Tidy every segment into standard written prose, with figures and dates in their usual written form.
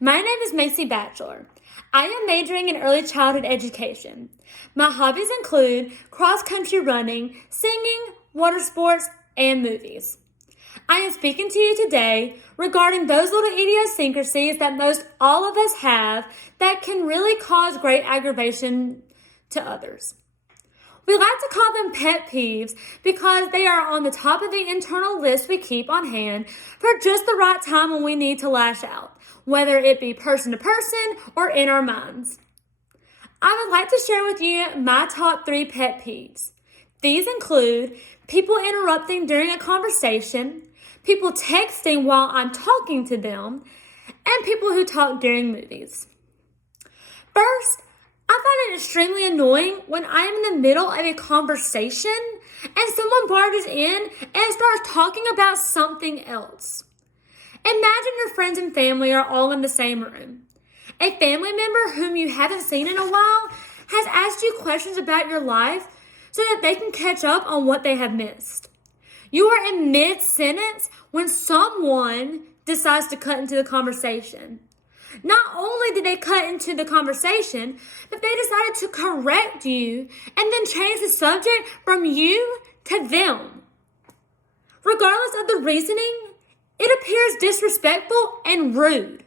My name is Macy Batchelor. I am majoring in early childhood education. My hobbies include cross-country running, singing, water sports, and movies. I am speaking to you today regarding those little idiosyncrasies that most all of us have that can really cause great aggravation to others. We like to call them pet peeves because they are on the top of the internal list we keep on hand for just the right time when we need to lash out, whether it be person to person or in our minds. I would like to share with you my top 3 pet peeves. These include people interrupting during a conversation, people texting while I'm talking to them, and people who talk during movies. First, I find it extremely annoying when I am in the middle of a conversation and someone barges in and starts talking about something else. Imagine your friends and family are all in the same room. A family member whom you haven't seen in a while has asked you questions about your life so that they can catch up on what they have missed. You are in mid-sentence when someone decides to cut into the conversation. Not only did they cut into the conversation, but they decided to correct you and then change the subject from you to them. Regardless of the reasoning, it appears disrespectful and rude.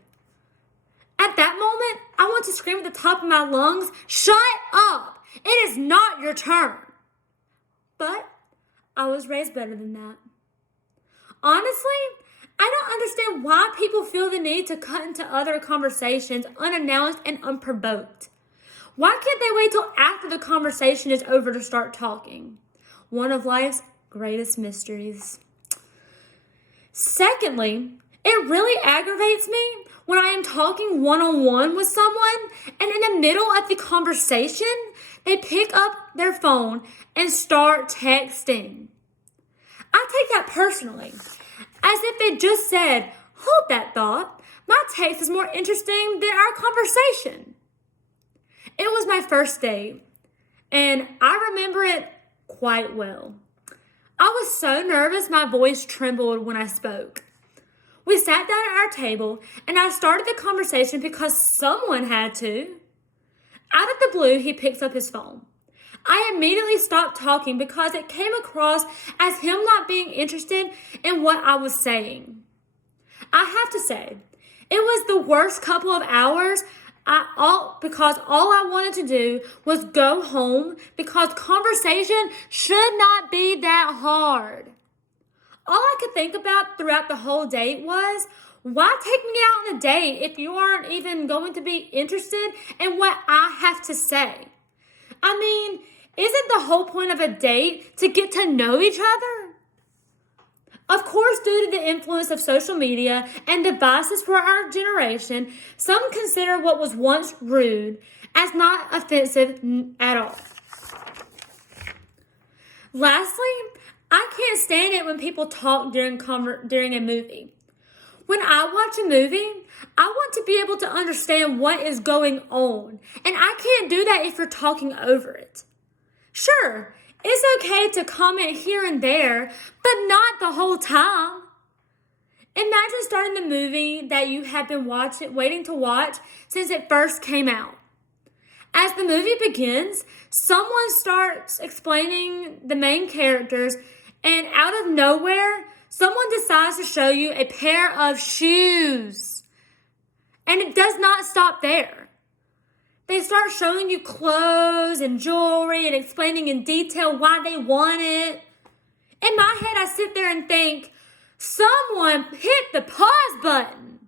At that moment, I want to scream at the top of my lungs, "Shut up! It is not your turn!" But I was raised better than that. Honestly, I don't understand why people feel the need to cut into other conversations unannounced and unprovoked. Why can't they wait till after the conversation is over to start talking? One of life's greatest mysteries. Secondly, it really aggravates me when I am talking one-on-one with someone and in the middle of the conversation, they pick up their phone and start texting. I take that personally, as if they just said, "Hold that thought, my text is more interesting than our conversation." It was my first date, and I remember it quite well. I was so nervous my voice trembled when I spoke. We sat down at our table, and I started the conversation because someone had to. Out of the blue, he picks up his phone. I immediately stopped talking because it came across as him not being interested in what I was saying. I have to say, it was the worst couple of hours because all I wanted to do was go home because conversation should not be that hard. All I could think about throughout the whole date was, why take me out on a date if you aren't even going to be interested in what I have to say? I mean, isn't the whole point of a date to get to know each other? Of course, due to the influence of social media and devices for our generation, some consider what was once rude as not offensive at all. Lastly, I can't stand it when people talk during a movie. When I watch a movie, I want to be able to understand what is going on, and I can't do that if you're talking over it. Sure, it's okay to comment here and there, but not the whole time. Imagine starting the movie that you have been waiting to watch since it first came out. As the movie begins, someone starts explaining the main characters, and out of nowhere, someone decides to show you a pair of shoes. And it does not stop there. They start showing you clothes and jewelry and explaining in detail why they want it. In my head, I sit there and think, someone hit the pause button.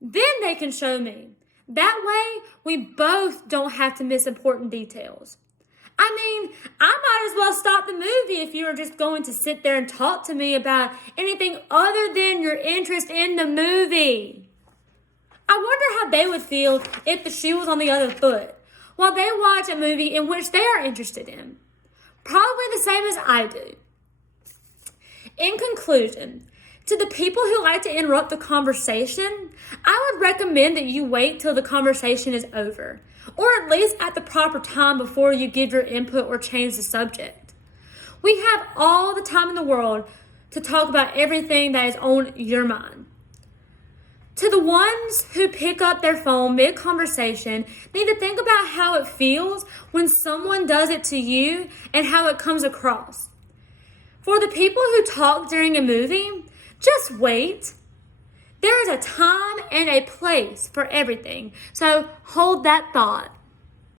Then they can show me. That way, we both don't have to miss important details. I mean, I might as well stop the movie if you were just going to sit there and talk to me about anything other than your interest in the movie. I wonder how they would feel if the shoe was on the other foot while they watch a movie in which they are interested in. Probably the same as I do. In conclusion, to the people who like to interrupt the conversation, I would recommend that you wait till the conversation is over, or at least at the proper time before you give your input or change the subject. We have all the time in the world to talk about everything that is on your mind. To the ones who pick up their phone mid-conversation, need to think about how it feels when someone does it to you and how it comes across. For the people who talk during a movie, just wait. There is a time and a place for everything, so hold that thought.